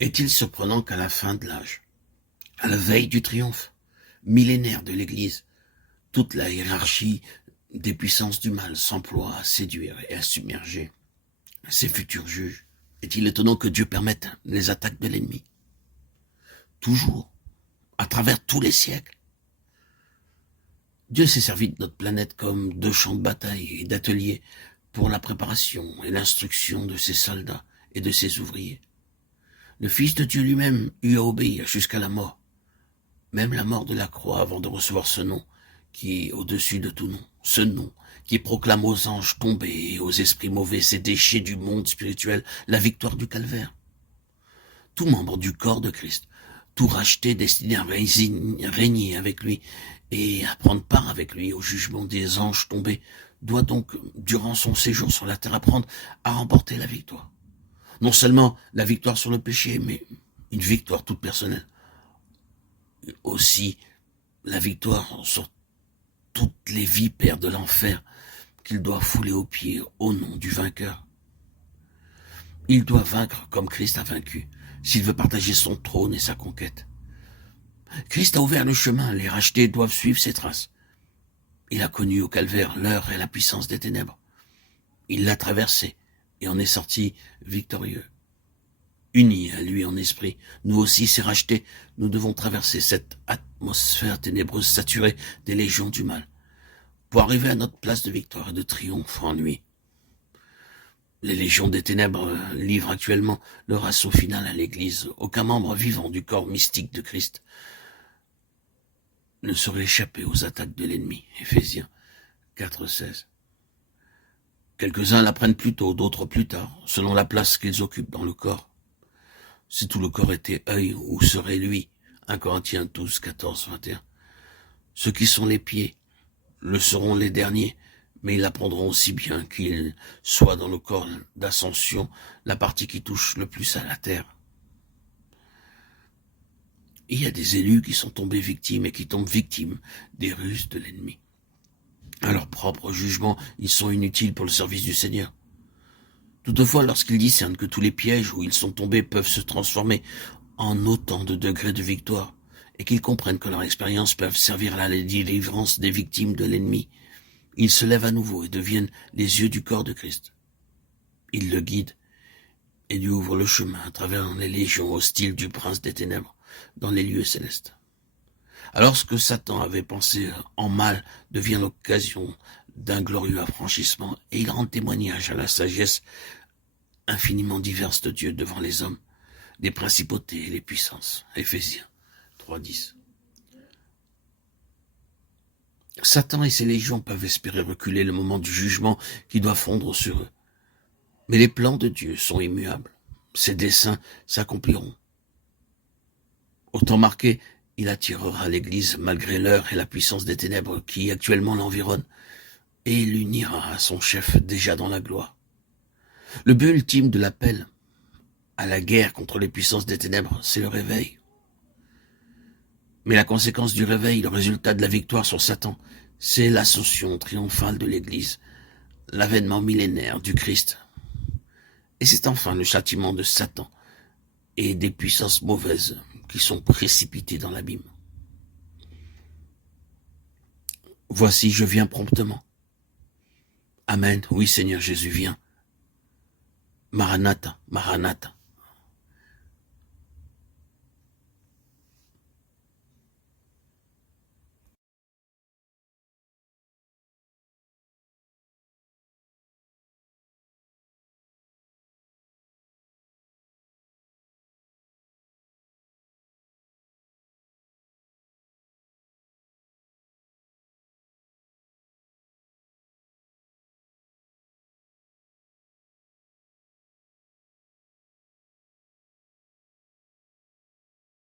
Est-il surprenant qu'à la fin de l'âge, à la veille du triomphe millénaire de l'Église, toute la hiérarchie des puissances du mal s'emploie à séduire et à submerger ses futurs juges? Est-il étonnant que Dieu permette les attaques de l'ennemi? Toujours, à travers tous les siècles. Dieu s'est servi de notre planète comme de champ de bataille et d'atelier pour la préparation et l'instruction de ses soldats et de ses ouvriers. Le Fils de Dieu lui-même eut à obéir jusqu'à la mort, même la mort de la croix avant de recevoir ce nom qui est au-dessus de tout nom, ce nom qui proclame aux anges tombés et aux esprits mauvais, ces déchets du monde spirituel, la victoire du calvaire. Tout membre du corps de Christ, tout racheté destiné à régner avec lui et à prendre part avec lui au jugement des anges tombés, doit donc, durant son séjour sur la terre, apprendre à remporter la victoire. Non seulement la victoire sur le péché, mais une victoire toute personnelle. Aussi la victoire sur toutes les vipères de l'enfer qu'il doit fouler aux pieds au nom du vainqueur. Il doit vaincre comme Christ a vaincu, s'il veut partager son trône et sa conquête. Christ a ouvert le chemin, les rachetés doivent suivre ses traces. Il a connu au calvaire l'heure et la puissance des ténèbres. Il l'a traversé et en est sorti victorieux. Unis à lui en esprit, nous aussi, ces rachetés, nous devons traverser cette atmosphère ténébreuse saturée des légions du mal, pour arriver à notre place de victoire et de triomphe en lui. Les légions des ténèbres livrent actuellement leur assaut final à l'Église. Aucun membre vivant du corps mystique de Christ ne saurait échapper aux attaques de l'ennemi. Éphésiens 4,16. Quelques-uns l'apprennent plus tôt, d'autres plus tard, selon la place qu'ils occupent dans le corps. Si tout le corps était œil, où serait lui? 1 Corinthiens 12, 14, 21. Ceux qui sont les pieds le seront les derniers, mais ils l'apprendront aussi bien qu'ils soient dans le corps d'ascension, la partie qui touche le plus à la terre. Il y a des élus qui sont tombés victimes et qui tombent victimes des ruses de l'ennemi. À leur propre jugement, ils sont inutiles pour le service du Seigneur. Toutefois, lorsqu'ils discernent que tous les pièges où ils sont tombés peuvent se transformer en autant de degrés de victoire, et qu'ils comprennent que leur expérience peut servir à la délivrance des victimes de l'ennemi, ils se lèvent à nouveau et deviennent les yeux du corps de Christ. Ils le guident et lui ouvrent le chemin à travers les légions hostiles du prince des ténèbres dans les lieux célestes. Alors ce que Satan avait pensé en mal devient l'occasion d'un glorieux affranchissement, et il rend témoignage à la sagesse infiniment diverse de Dieu devant les hommes, des principautés et les puissances. Éphésiens 3.10. Satan et ses légions peuvent espérer reculer le moment du jugement qui doit fondre sur eux. Mais les plans de Dieu sont immuables. Ses desseins s'accompliront. Au temps marqué, il attirera l'Église malgré l'heure et la puissance des ténèbres qui actuellement l'environnent, et l'unira à son chef déjà dans la gloire. Le but ultime de l'appel à la guerre contre les puissances des ténèbres, c'est le réveil. Mais la conséquence du réveil, le résultat de la victoire sur Satan, c'est l'ascension triomphale de l'Église, l'avènement millénaire du Christ. Et c'est enfin le châtiment de Satan et des puissances mauvaises qui sont précipitées dans l'abîme. Voici, je viens promptement. Amen. Oui, Seigneur Jésus, viens. Maranatha, Maranatha.